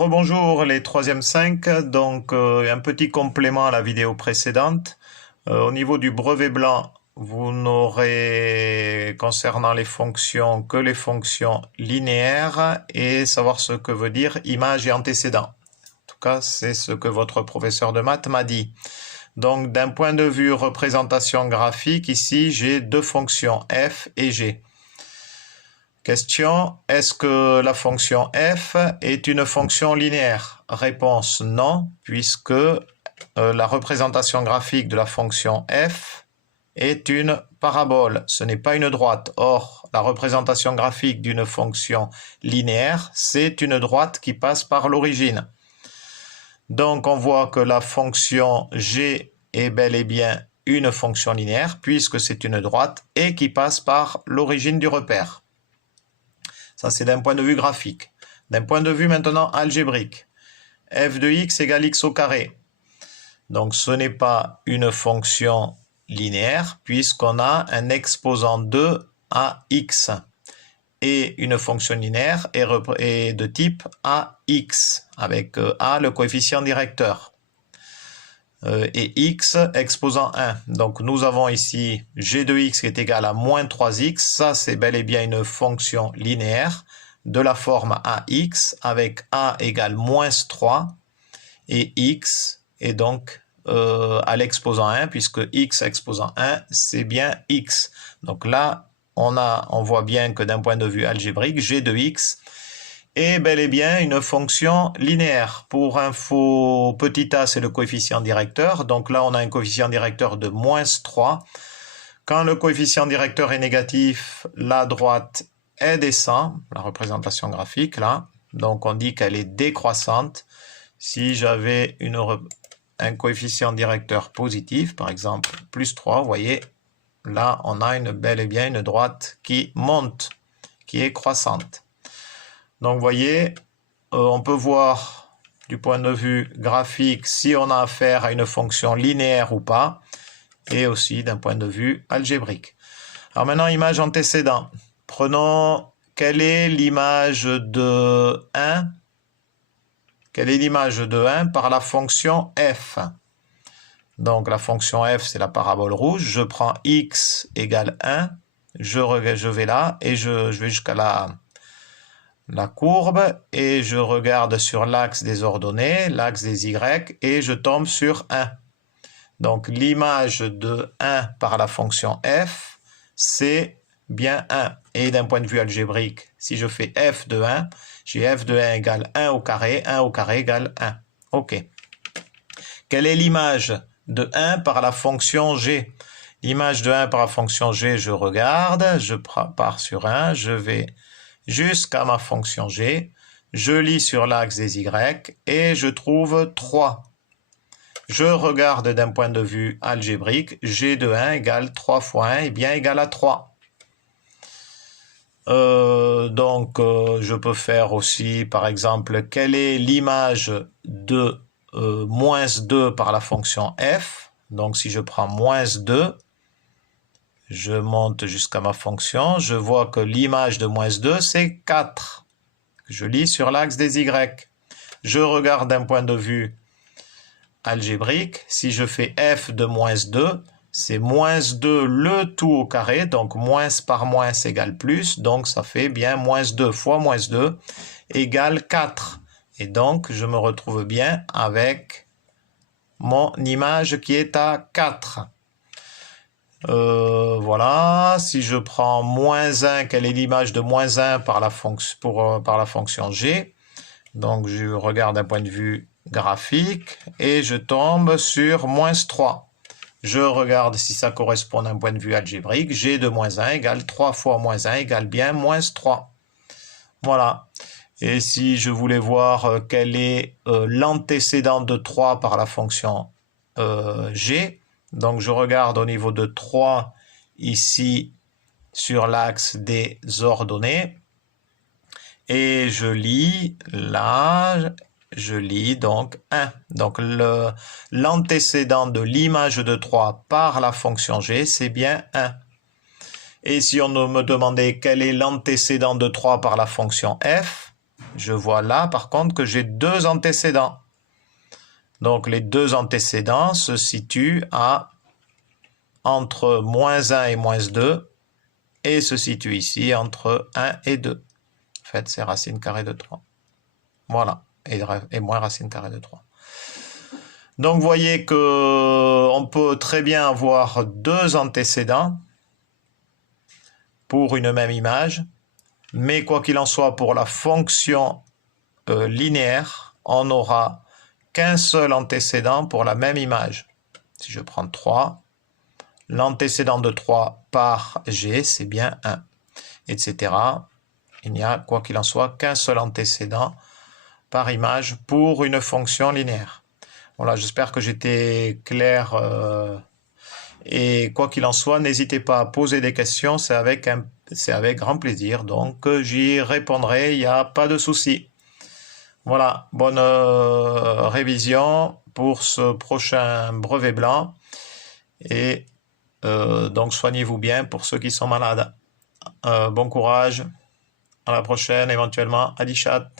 Rebonjour les 3e 5, donc un petit complément à la vidéo précédente. Au niveau du brevet blanc, vous n'aurez concernant les fonctions que les fonctions linéaires et savoir ce que veut dire image et antécédent. En tout cas, c'est ce que votre professeur de maths m'a dit. Donc d'un point de vue représentation graphique, ici j'ai deux fonctions f et g. Question, est-ce que la fonction f est une fonction linéaire? Réponse non, puisque la représentation graphique de la fonction f est une parabole, ce n'est pas une droite. Or, la représentation graphique d'une fonction linéaire, c'est une droite qui passe par l'origine. Donc, on voit que la fonction g est bel et bien une fonction linéaire, puisque c'est une droite et qui passe par l'origine du repère. Ça, c'est d'un point de vue graphique. D'un point de vue maintenant algébrique, f de x égale x au carré. Donc, ce n'est pas une fonction linéaire puisqu'on a un exposant 2 à x. Et une fonction linéaire est de type ax, avec a le coefficient directeur. Et x exposant 1. Donc, nous avons ici g de x qui est égal à moins 3x. Ça, c'est bel et bien une fonction linéaire de la forme ax avec a égale moins 3 et x est donc à l'exposant 1 puisque x exposant 1, c'est bien x. Donc là, on voit bien que d'un point de vue algébrique, g de x est bel et bien une fonction linéaire. Pour info, petit a, c'est le coefficient directeur. Donc là, on a un coefficient directeur de moins 3. Quand le coefficient directeur est négatif, la droite, elle descend, la représentation graphique, là. Donc, on dit qu'elle est décroissante. Si j'avais un coefficient directeur positif, par exemple, plus 3, vous voyez, là, on a bel et bien une droite qui monte, qui est croissante. Donc, vous voyez, on peut voir du point de vue graphique si on a affaire à une fonction linéaire ou pas, et aussi d'un point de vue algébrique. Alors maintenant, image antécédent. Prenons, quelle est l'image de 1? Quelle est l'image de 1 par la fonction f? Donc, la fonction f, c'est la parabole rouge. Je prends x égale 1, je vais là, et je vais jusqu'à la courbe et je regarde sur l'axe des ordonnées, l'axe des y, et je tombe sur 1. Donc, l'image de 1 par la fonction f, c'est bien 1. Et d'un point de vue algébrique, si je fais f de 1, j'ai f de 1 égale 1 au carré égale 1. OK. Quelle est l'image de 1 par la fonction g? L'image de 1 par la fonction g, je regarde, je pars sur 1, je vais jusqu'à ma fonction g, je lis sur l'axe des y et je trouve 3. Je regarde d'un point de vue algébrique, g de 1 égale 3 fois 1 est bien égal à 3. Je peux faire aussi, par exemple, quelle est l'image de moins 2 par la fonction f? Donc, si je prends moins 2, je monte jusqu'à ma fonction, je vois que l'image de moins 2, c'est 4. Je lis sur l'axe des y. Je regarde d'un point de vue algébrique, si je fais f de moins 2, c'est moins 2 le tout au carré, donc moins par moins égale plus, donc ça fait bien moins 2 fois moins 2 égale 4. Et donc, je me retrouve bien avec mon image qui est à 4. Voilà, si je prends moins 1, quelle est l'image de moins 1 par la fonction g? Donc, je regarde d'un point de vue graphique et je tombe sur moins 3. Je regarde si ça correspond d'un point de vue algébrique. G de moins 1 égale 3 fois moins 1 égale bien moins 3. Voilà. Et si je voulais voir quel est l'antécédent de 3 par la fonction g, donc je regarde au niveau de 3 ici sur l'axe des ordonnées et je lis là, je lis donc 1. Donc l'antécédent de l'image de 3 par la fonction g, c'est bien 1. Et si on me demandait quel est l'antécédent de 3 par la fonction f, je vois là, par contre, que j'ai 2 antécédents. Donc, les 2 antécédents se situent entre moins 1 et moins 2 et se situent ici entre 1 et 2. En fait, c'est racine carrée de 3. Voilà, et moins racine carrée de 3. Donc, vous voyez qu'on peut très bien avoir 2 antécédents pour une même image, mais quoi qu'il en soit, pour la fonction linéaire, on n'aura qu'un seul antécédent pour la même image. Si je prends 3, l'antécédent de 3 par G, c'est bien 1, etc. Il n'y a, quoi qu'il en soit, qu'un seul antécédent par image pour une fonction linéaire. Voilà, j'espère que j'étais clair. Et quoi qu'il en soit, n'hésitez pas à poser des questions, c'est avec grand plaisir. Donc, j'y répondrai, il n'y a pas de souci. Voilà, bonne révision pour ce prochain brevet blanc. Et donc, soignez-vous bien pour ceux qui sont malades. Bon courage. À la prochaine, éventuellement. Adi chat.